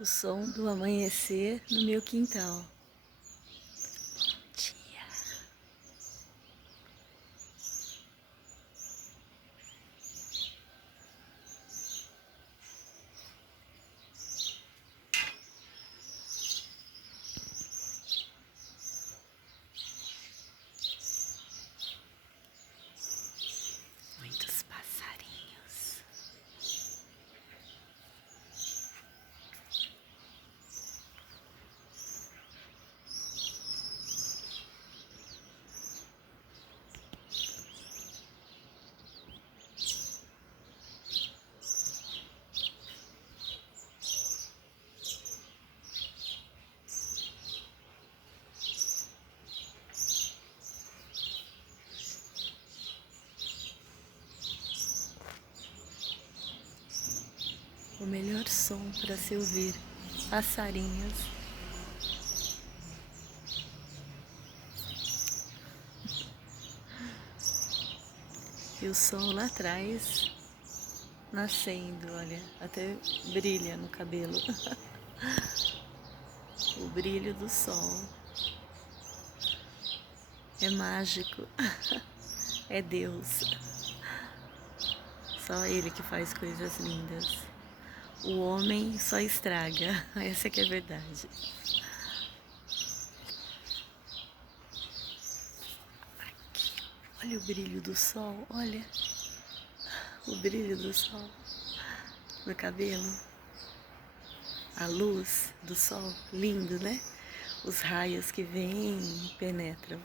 O som do amanhecer no meu quintal. Bom dia. Muitos passarinhos. O melhor som para se ouvir, passarinhos. E o sol lá atrás, nascendo, olha, até brilha no cabelo. O brilho do sol. É mágico. É Deus. Só Ele que faz coisas lindas. O homem só estraga. Essa que é a verdade. Aqui, olha o brilho do sol, olha. O brilho do sol no cabelo. A luz do sol, lindo, né? Os raios que vêm e penetram.